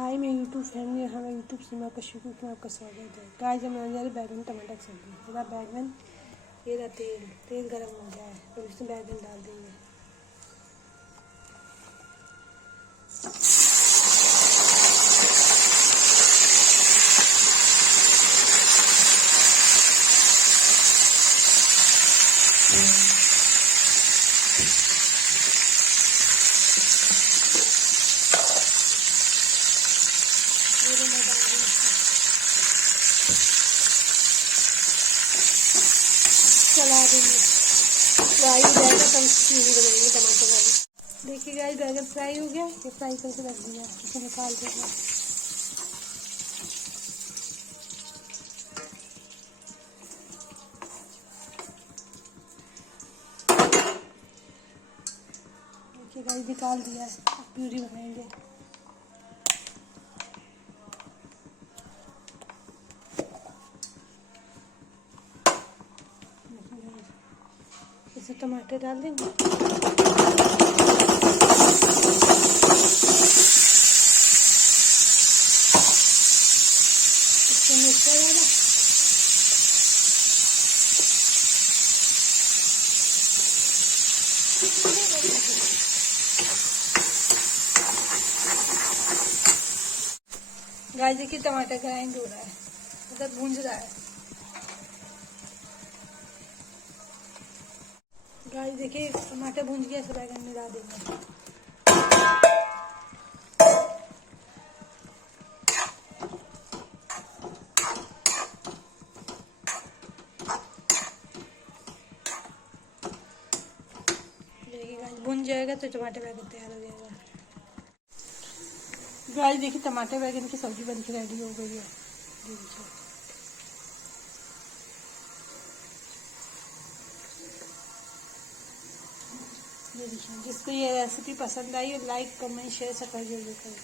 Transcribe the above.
हाय मेरे YouTube family, हमें YouTube सीमा कश्यप में आपका स्वागत है। गाइस हम बनाने जा रहे बैगन टमाटर की सब्जी। जरा बैगन, ये रहा तेल गर्म हो गया है, तो इसमें बैगन डाल देंगे। चला देंगे, फ्राई हो जाएगा तब प्यूरी बनाएंगे टमाटर वाली। देखिए गाइस बैगन फ्राई हो गया, ये फ्राई करके रख दिया, इसे निकाल देंगे। देखिए गाइस निकाल दिया है, अब प्यूरी बनाएंगे। इसे टमाटर डाल देंगे। इसको मिक्स कर देना। गाइस देखिए टमाटर ग्राइंड हो रहा है, मतलब भूंज रहा है। गाइस देखिए टमाटर भूंज गया, इसे बैगन में डाल देंगे। देखिए गाइस भुन जाएगा तो टमाटर बैगन तैयार हो जाएगा। गाइस देखिए टमाटर बैगन की सब्जी बनके रेडी हो गई है। जिसको ये रेसिपी पसंद आई, लाइक कमेंट शेयर सब्सक्राइब जरूर करें।